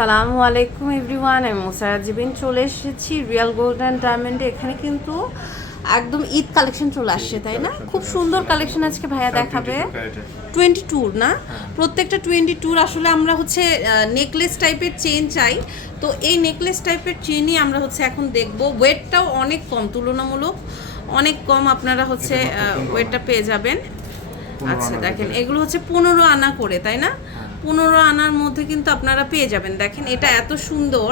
আসসালামু আলাইকুম এভরিওয়ান আমি মোসারা জিবিন চলে এসেছি রিয়াল গোল্ড অ্যান্ড ডায়মন্ডে এখানে কিন্তু একদম ঈদ কালেকশন চলে আসছে তাই না? খুব সুন্দর কালেকশন আজকে ভাইয়া দেখাবে। টোয়েন্টি টুর না? হ্যাঁ। প্রত্যেকটা টোয়েন্টি টুর আসলে আমরা হচ্ছে নেকলেস টাইপের চেন চাই। তো এই নেকলেস টাইপের চেনই আমরা হচ্ছে এখন দেখব। ওয়েটটাও অনেক কম তুলনামূলক অনেক কম আপনারা হচ্ছে ওয়েটটা পেয়ে যাবেন। আচ্ছা দেখেন এগুলো হচ্ছে পনেরো আনা করে তাই না। পনেরো আনার মধ্যে কিন্তু আপনারা পেয়ে যাবেন। দেখেন এটা এত সুন্দর।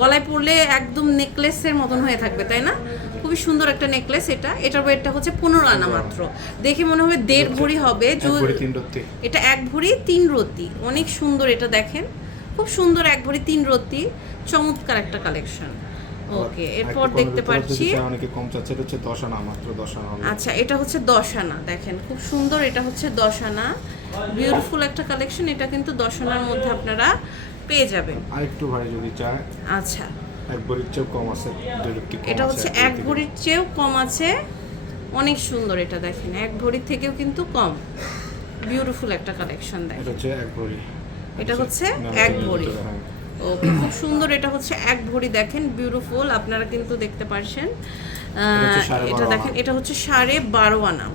গলায় পরলে একদম নেকলেসের মতন হয়ে থাকবে তাই না? খুবই সুন্দর একটা নেকলেস এটা। এটার ওয়েটটা হচ্ছে পনেরো আনা মাত্র। দেখে মনে হবে দেড় ভরি হবে। এটা এক ভরি তিন রতি অনেক সুন্দর এটা দেখেন। খুব সুন্দর এক ভরি তিন রতি চমৎকার একটা কালেকশন। ওকে এরপর দেখতে পাচ্ছি অনেকে কম চাচ্ছে এটা হচ্ছে দশ আনা মাত্র দশ আনা আচ্ছা এটা হচ্ছে দশ আনা দেখেন খুব সুন্দর এটা হচ্ছে দশ আনা বিউটিফুল একটা কালেকশন এটা কিন্তু দশ আনার মধ্যে আপনারা পেয়ে যাবেন। আর একটু ভারী যদি চায় আচ্ছা। এক ভরির চেয়েও কম আছে এটা হচ্ছে এক ভরির চেয়েও কম আছে। অনেক সুন্দর এটা দেখেন এক ভরির থেকেও কিন্তু কম। বিউটিফুল একটা কালেকশন দেখেন। এটা হচ্ছে এক ভরি। এটা হচ্ছে এক ভরি। ওকে খুব সুন্দর। এটা হচ্ছে এক ভরি দেখেন বিউটিফুল আপনারা কিন্তু দেখতে পারছেন। এটা দেখেন এটা হচ্ছে সাড়ে বারো আনা।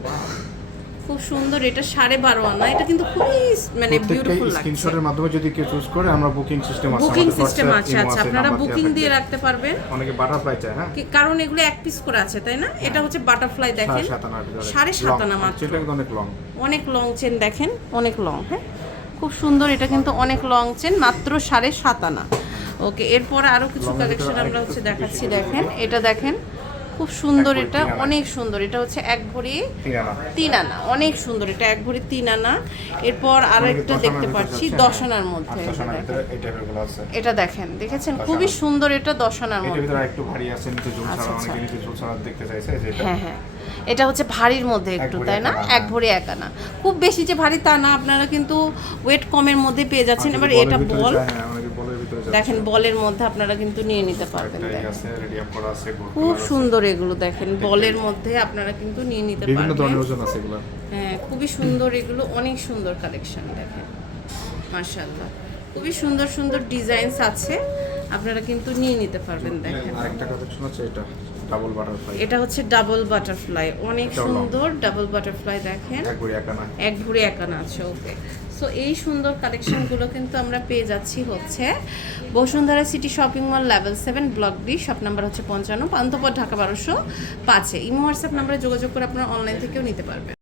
খুব সুন্দর এটা সাড়ে বারো আনা। এটা কিন্তু খুবই মানে বিউটিফুল লাগছে। স্ক্রিনশটের মাধ্যমে যদি কেউ চুজ করে আমরা বুকিং সিস্টেম আছে। বুকিং সিস্টেম আছে আচ্ছা আপনারা বুকিং দিয়ে রাখতে পারবেন। অনেকে বাটারফ্লাই চায় হ্যাঁ? কারণ এগুলো এক পিস করে আছে তাই না? এটা হচ্ছে বাটারফ্লাই দেখেন। সাড়ে সাত আনা মাত্র। কিন্তু অনেক লং অনেক লং চেন দেখেন অনেক লং হ্যাঁ? খুব সুন্দর এটা কিন্তু অনেক লং চেন মাত্র সাড়ে সাত আনা। ওকে এরপর আরও কিছু কালেকশন আমরা হচ্ছে দেখাচ্ছি দেখেন এটা দেখেন। খুব সুন্দর এটা অনেক সুন্দর। এটা হচ্ছে এক ভরি তিন আনা। অনেক সুন্দর। এটা এক ভরি তিন আনা। এরপর আরও একটা দেখতে পাচ্ছি ভিতরে দশ আনার হ্যাঁ। মধ্যে। এটা দেখেন। দেখেছেন? খুবই সুন্দর এটা দশ আনার মধ্যে। একটু ভারী আছে নিচে ঝুল আচ্ছা, ছাড়া আচ্ছা। অনেকে নিচে ঝুল ছাড়া দেখতে চাইছে হ্যাঁ হ্যাঁ। এটা হচ্ছে ভারীর মধ্যে একটু তাই না? এক। ভরি এক আনা। খুব বেশি যে ভারী তা না আপনারা কিন্তু ওয়েট কমের মধ্যে পেয়ে যাচ্ছেন। এবার এটা বল। দেখেন বলের মধ্যে আপনারা কিন্তু নিয়ে নিতে পারবেন। খুব সুন্দর এগুলো দেখেন বলের মধ্যে আপনারা কিন্তু নিয়ে নিতে বিভিন্ন পারবেন। ধরনের ওজন আছে এগুলো। হ্যাঁ খুবই সুন্দর এগুলো অনেক সুন্দর কালেকশন দেখেন। মার্শাল্লাহ খুবই সুন্দর সুন্দর ডিজাইনস আছে। আপনারা কিন্তু নিয়ে নিতে পারবেন দেখেন। আরেকটা কালেকশন আছে এটা। ডাবল বাটারফ্লাই এটা হচ্ছে ডাবল বাটারফ্লাই অনেক সুন্দর ডাবল বাটারফ্লাই দেখেন। এক ভরি একানা। এক ভরে একানা আছে ওকে সো এই সুন্দর কালেকশনগুলো কিন্তু আমরা পেয়ে যাচ্ছি হচ্ছে Bashundhara City shopping mall level seven block D shop number হচ্ছে পঞ্চান্ন পান্তপর ঢাকা বারোশো পাঁচে। ইমো হোয়াটসঅ্যাপ নাম্বারে যোগাযোগ করে আপনারা অনলাইন থেকেও নিতে পারবেন।